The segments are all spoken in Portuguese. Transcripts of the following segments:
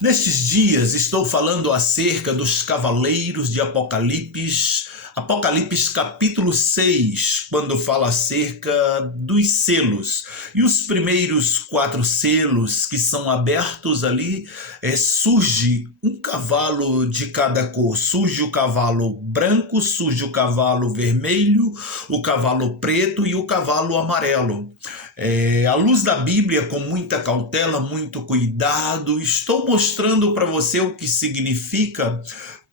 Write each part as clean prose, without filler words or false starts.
Nestes dias estou falando acerca dos cavaleiros de Apocalipse, Apocalipse capítulo 6, quando fala acerca dos selos. E os primeiros 4 selos que são abertos ali, surge um cavalo de cada cor. Surge o cavalo branco, surge o cavalo vermelho, o cavalo preto e o cavalo amarelo. À luz da Bíblia, com muita cautela, muito cuidado, estou mostrando para você o que significa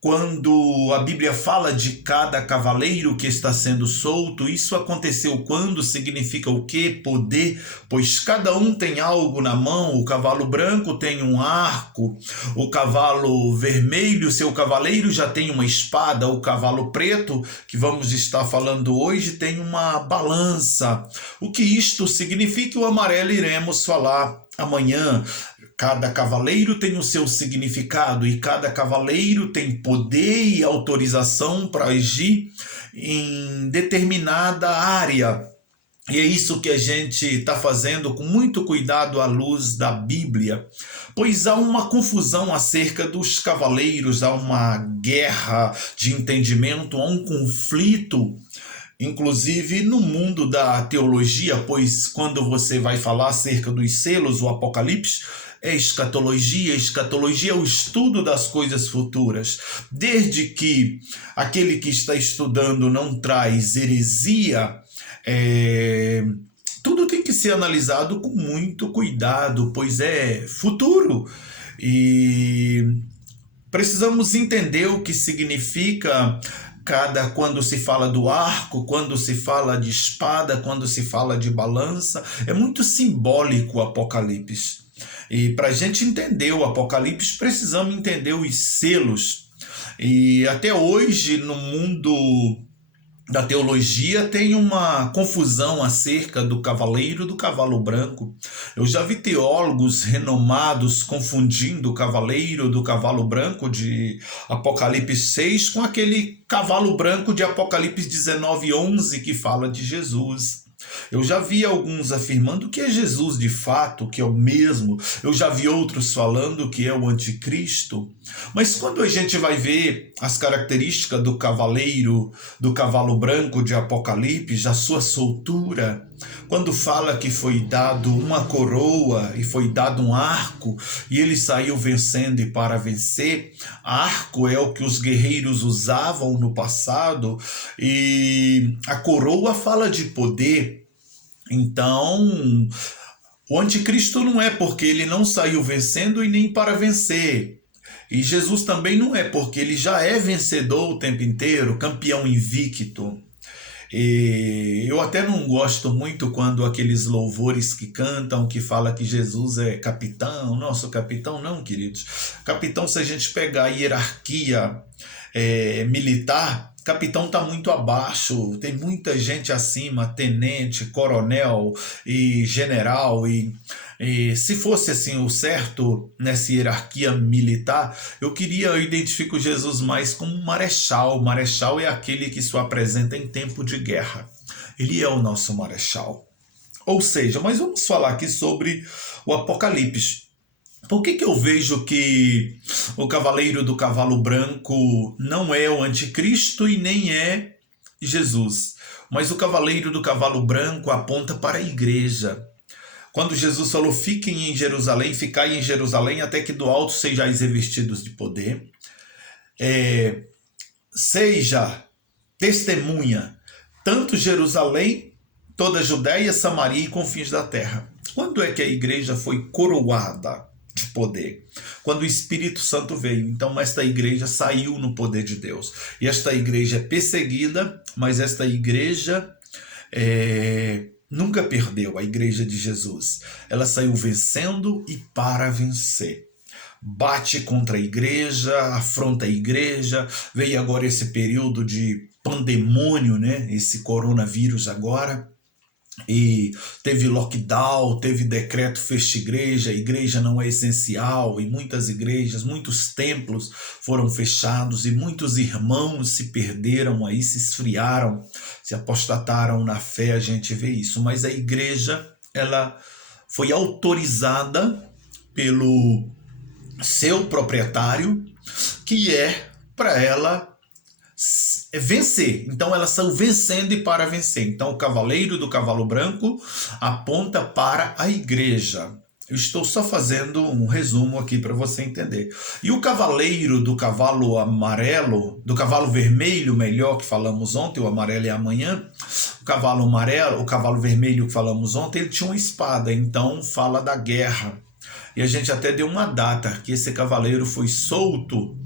quando a Bíblia fala de cada cavaleiro que está sendo solto. Isso aconteceu quando? Significa o quê? Poder, pois cada um tem algo na mão. O cavalo branco tem um arco, o cavalo vermelho, seu cavaleiro, já tem uma espada, o cavalo preto, que vamos estar falando hoje, tem uma balança. O que isto significa? O amarelo iremos falar amanhã. Cada cavaleiro tem o seu significado e cada cavaleiro tem poder e autorização para agir em determinada área. E é isso que a gente está fazendo com muito cuidado à luz da Bíblia, pois há uma confusão acerca dos cavaleiros, há uma guerra de entendimento, há um conflito, inclusive no mundo da teologia, pois quando você vai falar acerca dos selos, o Apocalipse, é escatologia. Escatologia é o estudo das coisas futuras. Desde que aquele que está estudando não traz heresia, tudo tem que ser analisado com muito cuidado, pois é futuro. E precisamos entender o que significa quando se fala do arco, quando se fala de espada, quando se fala de balança. É muito simbólico o Apocalipse. E para a gente entender o Apocalipse, precisamos entender os selos. E até hoje, no mundo da teologia, tem uma confusão acerca do cavaleiro e do cavalo branco. Eu já vi teólogos renomados confundindo o cavaleiro do cavalo branco de Apocalipse 6 com aquele cavalo branco de Apocalipse 19:11 que fala de Jesus. Eu já vi alguns afirmando que é Jesus de fato, que é o mesmo. Eu já vi outros falando que é o anticristo. Mas quando a gente vai ver as características do cavaleiro, do cavalo branco de Apocalipse, a sua soltura, quando fala que foi dado uma coroa e foi dado um arco, e ele saiu vencendo e para vencer, arco é o que os guerreiros usavam no passado, e a coroa fala de poder. Então, o anticristo não é porque ele não saiu vencendo e nem para vencer. E Jesus também não é porque ele já é vencedor o tempo inteiro, campeão invicto. E eu até não gosto muito quando aqueles louvores que cantam, que fala que Jesus é capitão. Nossa, capitão não, queridos. Capitão, se a gente pegar a hierarquia militar, capitão está muito abaixo, tem muita gente acima, tenente, coronel e general, e se fosse assim o certo nessa hierarquia militar, eu identifico Jesus mais como um marechal. Marechal é aquele que se apresenta em tempo de guerra, ele é o nosso marechal. Ou seja, mas vamos falar aqui sobre o Apocalipse. Por que eu vejo que o cavaleiro do cavalo branco não é o anticristo e nem é Jesus? Mas o cavaleiro do cavalo branco aponta para a igreja. Quando Jesus falou, fiquem em Jerusalém, ficai em Jerusalém, até que do alto sejais revestidos de poder. Seja testemunha, tanto Jerusalém, toda a Judéia, Samaria e confins da terra. Quando é que a igreja foi coroada de poder? Quando o Espírito Santo veio. Então esta igreja saiu no poder de Deus. E esta igreja é perseguida, mas esta igreja nunca perdeu, a igreja de Jesus. Ela saiu vencendo e para vencer. Bate contra a igreja, afronta a igreja. Veio agora esse período de pandemônio, né? Esse coronavírus agora. E teve lockdown, teve decreto fecha a igreja não é essencial, e muitas igrejas, muitos templos foram fechados e muitos irmãos se perderam aí, se esfriaram, se apostataram na fé, a gente vê isso. Mas a igreja, ela foi autorizada pelo seu proprietário, que é para ela vencer. Então elas são vencendo e para vencer. Então o cavaleiro do cavalo branco aponta para a igreja. Eu estou só fazendo um resumo aqui para você entender. E o cavaleiro do cavalo amarelo, do cavalo vermelho, melhor, que falamos ontem, o amarelo é amanhã. O cavalo amarelo, o cavalo vermelho que falamos ontem, ele tinha uma espada, então fala da guerra. E a gente até deu uma data que esse cavaleiro foi solto,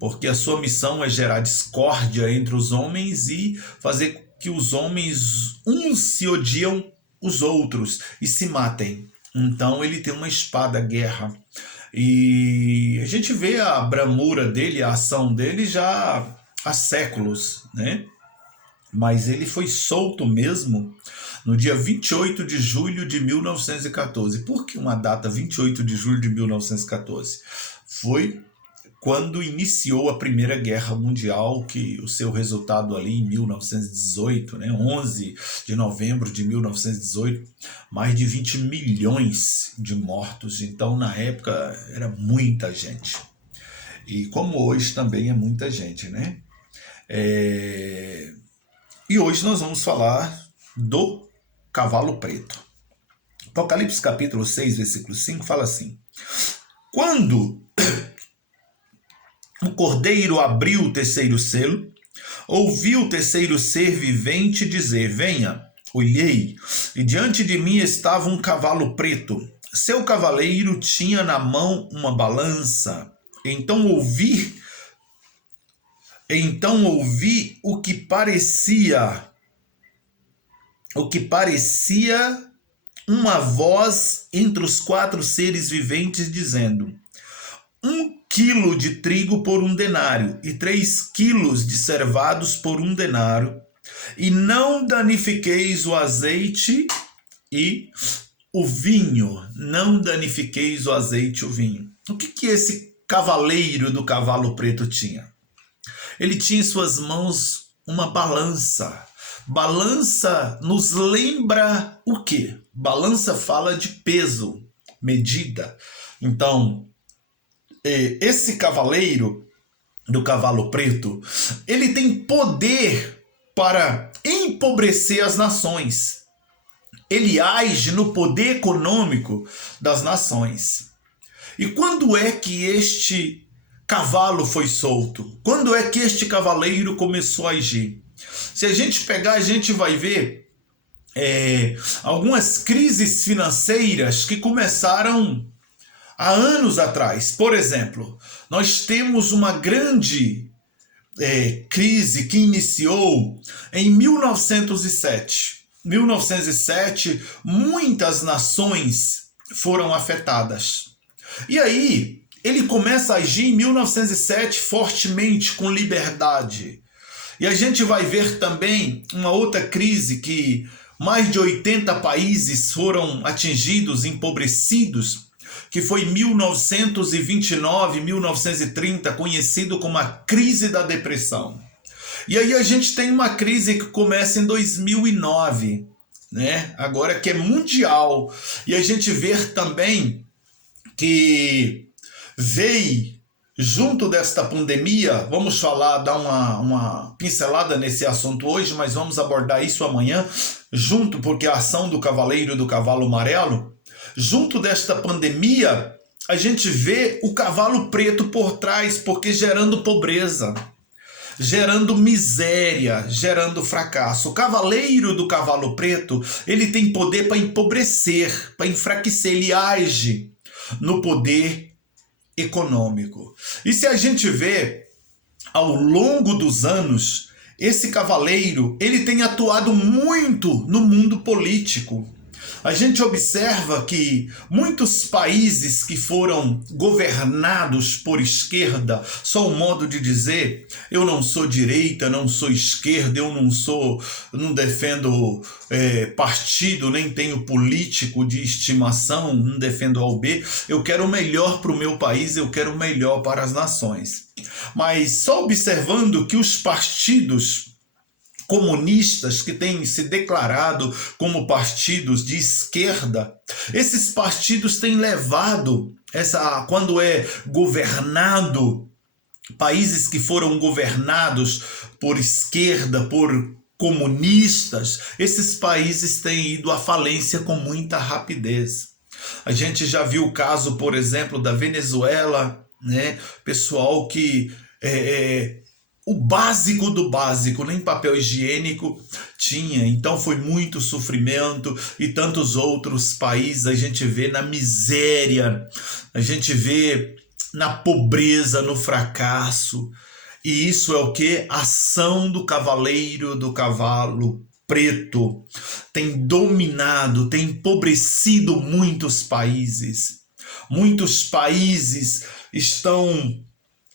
porque a sua missão é gerar discórdia entre os homens e fazer que os homens uns se odiam os outros e se matem. Então ele tem uma espada guerra. E a gente vê a bramura dele, a ação dele já há séculos, né? Mas ele foi solto mesmo no dia 28 de julho de 1914. Por que uma data 28 de julho de 1914? Foi quando iniciou a Primeira Guerra Mundial, que o seu resultado ali em 1918, né, 11 de novembro de 1918, mais de 20 milhões de mortos. Então, na época, era muita gente. E como hoje também é muita gente, né? E hoje nós vamos falar do cavalo preto. Apocalipse capítulo 6, versículo 5 fala assim: quando o cordeiro abriu o terceiro selo, ouvi o terceiro ser vivente dizer: venha. Olhei, e diante de mim estava um cavalo preto. Seu cavaleiro tinha na mão uma balança. Então ouvi o que parecia uma voz entre os quatro seres viventes dizendo: 1 quilo de trigo por 1 denário, e 3 quilos de cevados por 1 denário, e não danifiqueis o azeite e o vinho. Não danifiqueis o azeite e o vinho. O que esse cavaleiro do cavalo preto tinha? Ele tinha em suas mãos uma balança. Balança nos lembra o quê? Balança fala de peso, medida. Então, esse cavaleiro do cavalo preto, ele tem poder para empobrecer as nações. Ele age no poder econômico das nações. E quando é que este cavalo foi solto? Quando é que este cavaleiro começou a agir? Se a gente pegar, a gente vai ver algumas crises financeiras que começaram há anos atrás. Por exemplo, nós temos uma grande crise que iniciou em 1907. 1907, muitas nações foram afetadas. E aí, ele começa a agir em 1907 fortemente, com liberdade. E a gente vai ver também uma outra crise que mais de 80 países foram atingidos, empobrecidos, que foi 1929, 1930, conhecido como a crise da depressão. E aí a gente tem uma crise que começa em 2009, né? Agora que é mundial. E a gente vê também que veio junto desta pandemia, vamos falar, dar uma pincelada nesse assunto hoje, mas vamos abordar isso amanhã, junto, porque a ação do cavaleiro do cavalo amarelo, junto desta pandemia, a gente vê o cavalo preto por trás, porque gerando pobreza, gerando miséria, gerando fracasso. O cavaleiro do cavalo preto, ele tem poder para empobrecer, para enfraquecer, ele age no poder econômico. E se a gente vê ao longo dos anos, esse cavaleiro, ele tem atuado muito no mundo político. A gente observa que muitos países que foram governados por esquerda, só um modo de dizer, eu não sou direita, não sou esquerda, eu não defendo partido, nem tenho político de estimação, não defendo A ou B, eu quero o melhor para o meu país, eu quero o melhor para as nações. Mas só observando que os partidos comunistas que têm se declarado como partidos de esquerda, esses partidos têm levado quando é governado, países que foram governados por esquerda, por comunistas, esses países têm ido à falência com muita rapidez. A gente já viu o caso, por exemplo, da Venezuela, né? Pessoal que o básico do básico, nem papel higiênico tinha, então foi muito sofrimento. E tantos outros países a gente vê na miséria, a gente vê na pobreza, no fracasso. E isso é o que? A ação do cavaleiro do cavalo preto tem dominado, tem empobrecido muitos países. Muitos países estão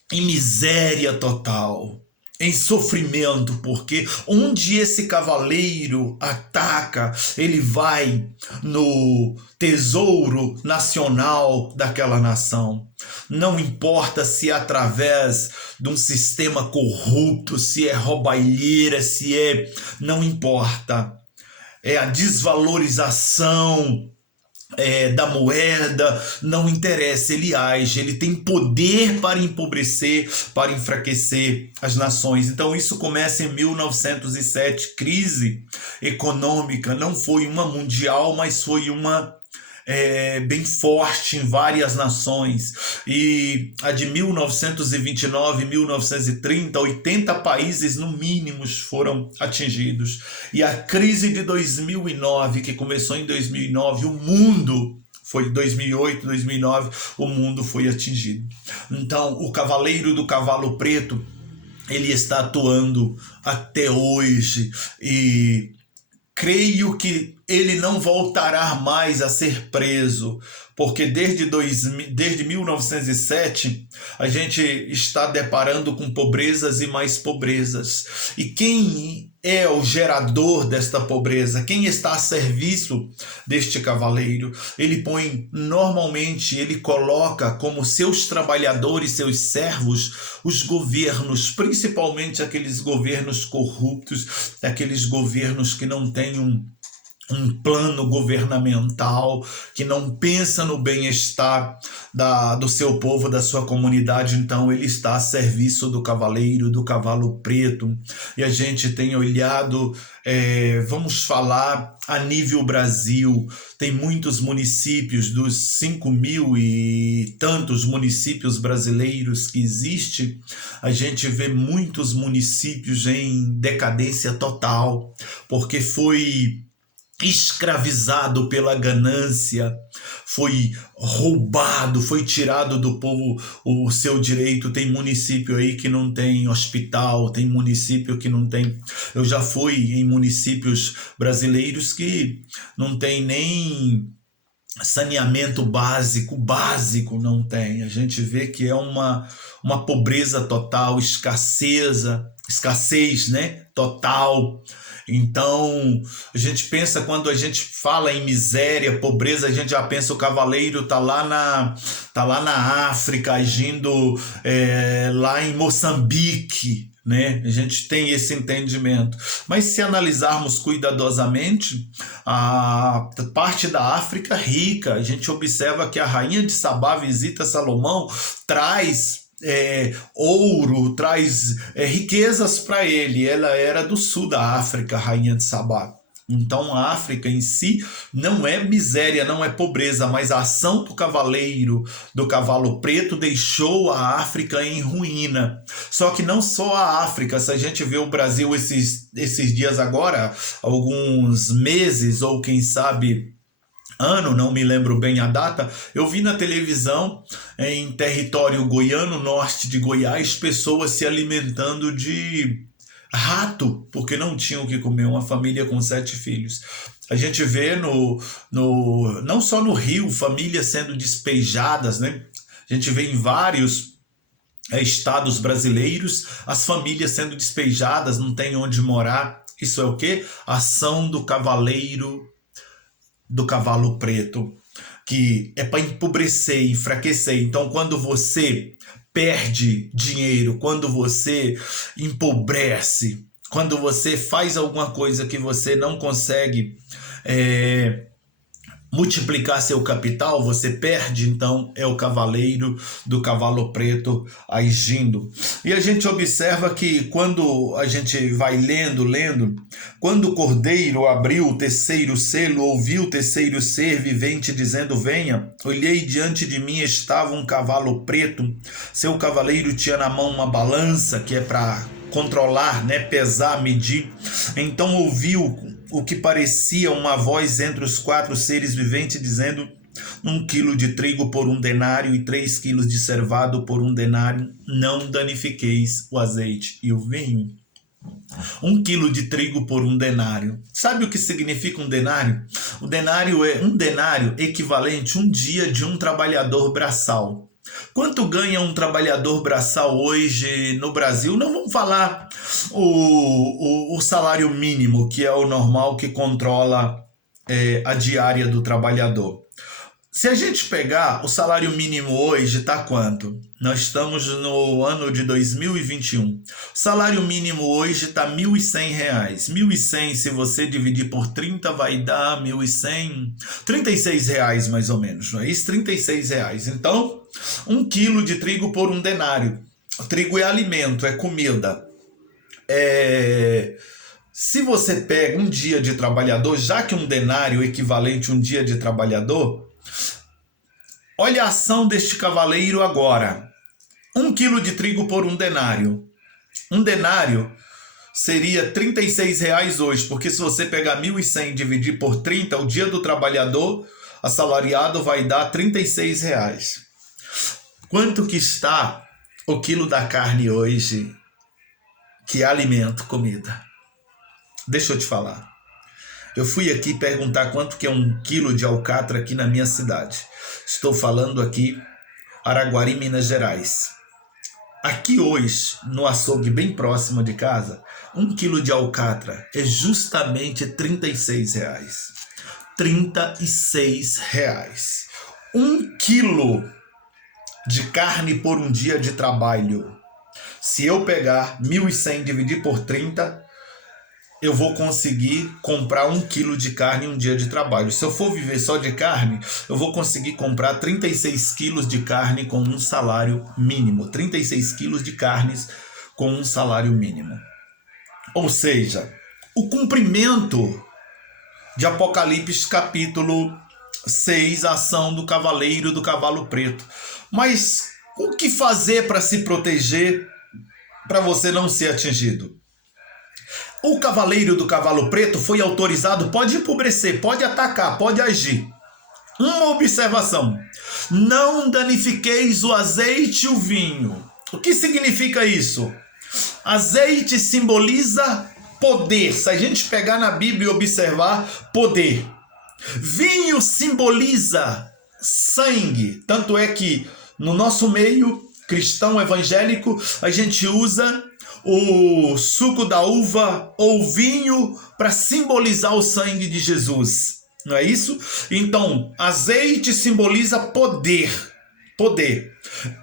em miséria total, em sofrimento, porque onde esse cavaleiro ataca, ele vai no tesouro nacional daquela nação. Não importa se é através de um sistema corrupto, se é roubalheira, não importa. É a desvalorização da moeda, não interessa, ele age, ele tem poder para empobrecer, para enfraquecer as nações. Então isso começa em 1907, crise econômica, não foi uma mundial, mas foi uma bem forte em várias nações. E a de 1929, 1930, 80 países no mínimo foram atingidos. E a crise de 2009, que começou em 2009, o mundo foi 2008, 2009, o mundo foi atingido. Então, o cavaleiro do cavalo preto, ele está atuando até hoje e creio que ele não voltará mais a ser preso, porque desde 1907 a gente está deparando com pobrezas e mais pobrezas. E quem é o gerador desta pobreza? Quem está a serviço deste cavaleiro? Ele ele coloca como seus trabalhadores, seus servos, os governos, principalmente aqueles governos corruptos, aqueles governos que não têm um plano governamental, que não pensa no bem-estar do seu povo, da sua comunidade. Então ele está a serviço do cavaleiro, do cavalo preto. E a gente tem olhado, vamos falar a nível Brasil, tem muitos municípios, dos 5.000 e tantos municípios brasileiros que existem, a gente vê muitos municípios em decadência total, porque foi escravizado pela ganância, foi roubado, foi tirado do povo o seu direito. Tem município aí que não tem hospital, tem município que não tem. Eu já fui em municípios brasileiros que não tem nem saneamento básico não tem. A gente vê que é uma pobreza total, escassez, né, total. Então, a gente pensa, quando a gente fala em miséria, pobreza, a gente já pensa o cavaleiro tá lá na África, agindo lá em Moçambique, né? A gente tem esse entendimento. Mas se analisarmos cuidadosamente, a parte da África rica, a gente observa que a rainha de Sabá visita Salomão, traz ouro, traz riquezas para ele. Ela era do sul da África, a rainha de Sabá. Então a África em si não é miséria, não é pobreza, mas a ação do cavaleiro, do cavalo preto, deixou a África em ruína. Só que não só a África, se a gente vê o Brasil esses dias agora, alguns meses ou quem sabe ano, não me lembro bem a data, eu vi na televisão, em território goiano, norte de Goiás, pessoas se alimentando de rato, porque não tinham o que comer, uma família com 7 filhos. A gente vê não só no Rio, famílias sendo despejadas, né? A gente vê em vários estados brasileiros, as famílias sendo despejadas, não tem onde morar. Isso é o quê? Ação do cavaleiro do cavalo preto, que é para empobrecer, enfraquecer. Então, quando você perde dinheiro, quando você empobrece, quando você faz alguma coisa que você não consegue é, multiplicar seu capital, você perde, então é o cavaleiro do cavalo preto agindo. E a gente observa que quando a gente vai lendo, quando o cordeiro abriu o terceiro selo, ouviu o terceiro ser vivente dizendo: venha, olhei, diante de mim estava um cavalo preto, seu cavaleiro tinha na mão uma balança, que é para controlar, né, pesar, medir. Então ouviu o que parecia uma voz entre os quatro seres viventes dizendo: 1 quilo de trigo por 1 denário e 3 quilos de cevado por 1 denário, não danifiqueis o azeite e o vinho. 1 quilo de trigo por 1 denário. Sabe o que significa 1 denário? O denário é 1 denário equivalente a um dia de um trabalhador braçal. Quanto ganha um trabalhador braçal hoje no Brasil? Não vamos falar o salário mínimo, que é o normal que controla a diária do trabalhador. Se a gente pegar o salário mínimo hoje, está quanto? Nós estamos no ano de 2021. O salário mínimo hoje está R$ 1.100. 1.100, se você dividir por 30, vai dar 1.100, R$ 36 mais ou menos, não é isso? R$ 36. Então, 1 quilo de trigo por 1 denário. O trigo é alimento, é comida. Se você pega um dia de trabalhador, já que 1 denário é equivalente a um dia de trabalhador, olha a ação deste cavaleiro agora. 1 quilo de trigo por 1 denário. 1 denário seria R$ 36 hoje, porque se você pegar 1.100 e dividir por 30, o dia do trabalhador assalariado vai dar R$ 36. Quanto que está o quilo da carne hoje, que é alimento, comida? Deixa eu te falar. Eu fui aqui perguntar quanto que é 1 quilo de alcatra aqui na minha cidade. Estou falando aqui, Araguari, Minas Gerais. Aqui hoje, no açougue bem próximo de casa, 1 quilo de alcatra é justamente R$ 36. R$ 36. 1 quilo de carne por um dia de trabalho. Se eu pegar 1.100 e dividir por 30, eu vou conseguir comprar 1 quilo de carne em um dia de trabalho. Se eu for viver só de carne, eu vou conseguir comprar 36 quilos de carne com um salário mínimo. 36 quilos de carnes com um salário mínimo. Ou seja, o cumprimento de Apocalipse capítulo 6, a ação do cavaleiro do cavalo preto. Mas o que fazer para se proteger, para você não ser atingido? O cavaleiro do cavalo preto foi autorizado, pode empobrecer, pode atacar, pode agir. Uma observação: não danifiqueis o azeite e o vinho. O que significa isso? Azeite simboliza poder. Se a gente pegar na Bíblia e observar, poder. Vinho simboliza sangue. Tanto é que no nosso meio cristão evangélico a gente usa o suco da uva ou vinho para simbolizar o sangue de Jesus, não é isso? Então, azeite simboliza poder,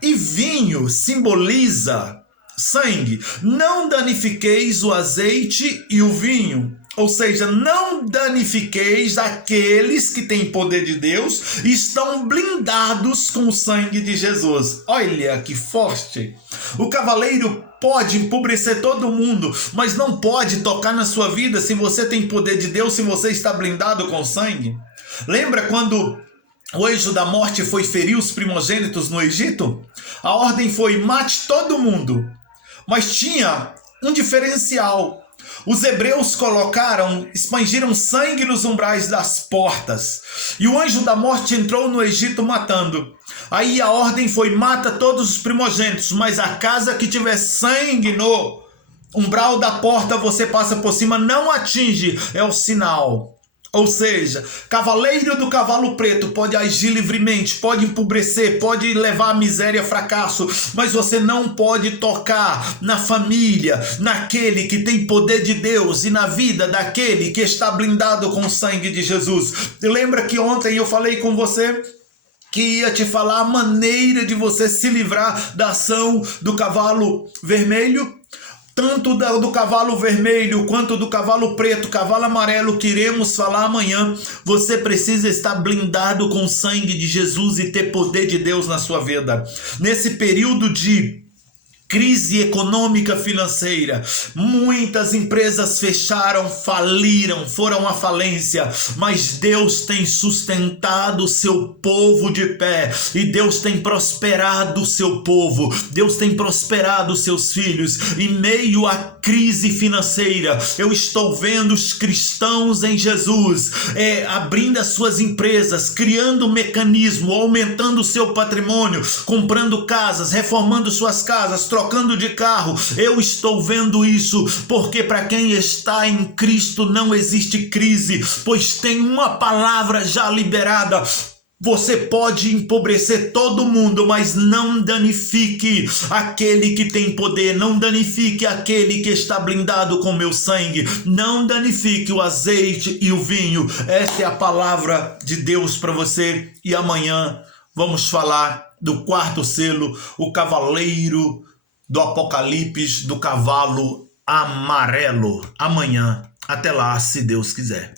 e vinho simboliza sangue. Não danifiqueis o azeite e o vinho. Ou seja, não danifiqueis aqueles que têm poder de Deus e estão blindados com o sangue de Jesus. Olha que forte! O cavaleiro pode empobrecer todo mundo, mas não pode tocar na sua vida se você tem poder de Deus, se você está blindado com sangue. Lembra quando o anjo da morte foi ferir os primogênitos no Egito? A ordem foi: mate todo mundo. Mas tinha um diferencial. Os hebreus espangiram sangue nos umbrais das portas. E o anjo da morte entrou no Egito matando. Aí a ordem foi: mata todos os primogênitos, mas a casa que tiver sangue no umbral da porta, você passa por cima, não atinge. É o sinal. Ou seja, cavaleiro do cavalo preto pode agir livremente, pode empobrecer, pode levar a miséria, fracasso, mas você não pode tocar na família, naquele que tem poder de Deus e na vida daquele que está blindado com o sangue de Jesus. Lembra que ontem eu falei com você que ia te falar a maneira de você se livrar da ação do cavalo vermelho? tanto do cavalo vermelho quanto do cavalo preto, cavalo amarelo, que iremos falar amanhã. Você precisa estar blindado com o sangue de Jesus e ter poder de Deus na sua vida. Nesse período de crise econômica financeira, muitas empresas fecharam, faliram, foram à falência, mas Deus tem sustentado o seu povo de pé, e Deus tem prosperado o seu povo, Deus tem prosperado os seus filhos. Em meio à crise financeira, eu estou vendo os cristãos em Jesus abrindo as suas empresas, criando um mecanismo, aumentando o seu patrimônio, comprando casas, reformando suas casas, trocando de carro. Eu estou vendo isso, porque para quem está em Cristo não existe crise, pois tem uma palavra já liberada. Você pode empobrecer todo mundo, mas não danifique aquele que tem poder, não danifique aquele que está blindado com meu sangue, não danifique o azeite e o vinho. Essa é a palavra de Deus para você. E amanhã vamos falar do quarto selo, o cavaleiro do Apocalipse, do cavalo amarelo. Amanhã, até lá, se Deus quiser.